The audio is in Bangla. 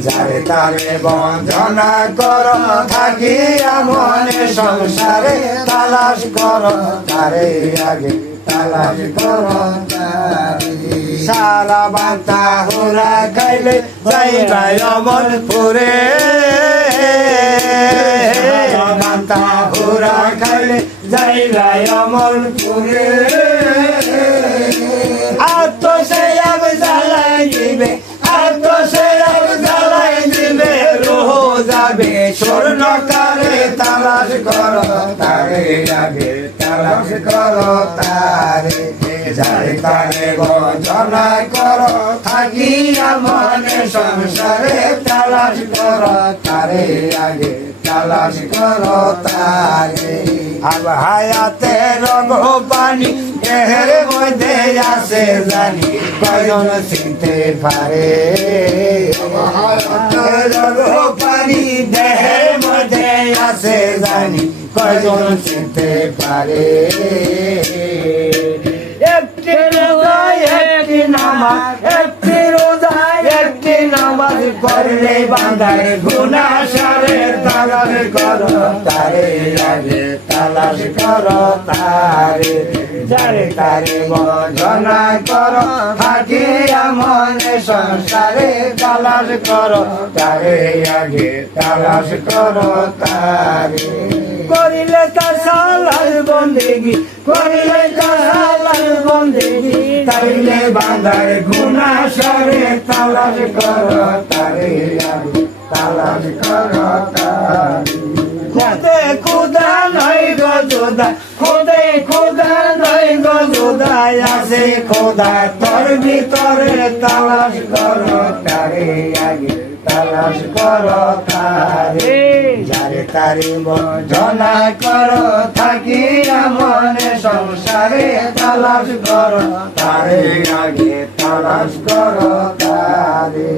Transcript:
যারে তারে বঞ্চনা কর, থাকি মনে সংসারে, তালাশ কর, তারে আগে তালাশ কর সারা বাতা হোরা খাইলে যাইবাই অমন পুরে বাতা হোরা খাইলে যাইবাই অমল পুরে করো তারে যারে তারে গজনা করো থাকিয়া মনে সংসারে তালাশ করো, তারে আগে তালাশ করো তারে। আব হায়াতে রঙ পানি এহের মধ্যে আছে জানি, কয়জন চিনতে পারে? রঙ পানি দেহের মধ্যে আছে জানি কয়জন চিনতে পারে। একটি রোজা একটি নামাজ, একটি রোজা একটি নামাজ করলে বান্দায় গুনা সারে তালাশ করো, তারে আগে তালাশ করো, তারে যারে তারে বঞ্চনা করো, থাকি মনে সংসারে তালাশ করো, তারে আগে তালাশ করো, তারে করিলে তা সালাল বন্দেগি, করিলে তা সালাল বন্দেগি। তাইলে বান্দার গুনা সারে, তালাশ করো তারে তালাশ করো তারে। খোদে খোদা নয় গো যোদা খোদে খোদা নয় গো যোদা আছে খোদা তোর ভিতরে, তালাশ করো তারে আগে, তালাশ করো তারে। তারে বঞ্চনা করো থাকি মনে সংসারে তালাশ করো তারে আগে তালাশ করো তারে